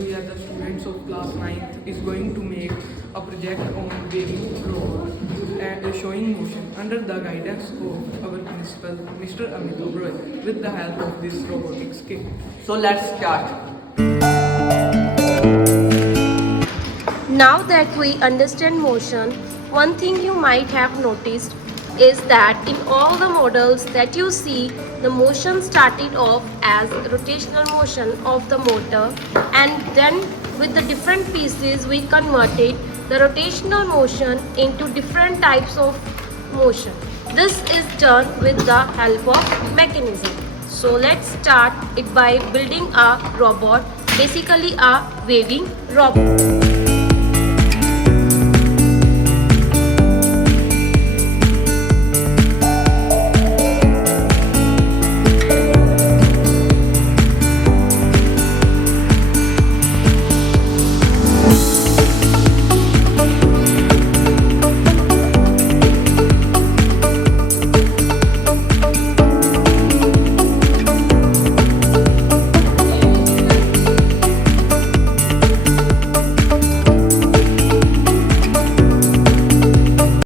we are the students of class 9th, is going to make a project on waving robot and showing motion under the guidance of our principal, Mr. Amit Oberoi, with the help of this robotics kit. So let's start. Now that we understand motion, one thing you might have noticed is that in all the models that you see, the motion started off as rotational motion of the motor, and then with the different pieces we converted the rotational motion into different types of motion. This is done with the help of mechanism. So let's start it by building a robot, basically a waving robot.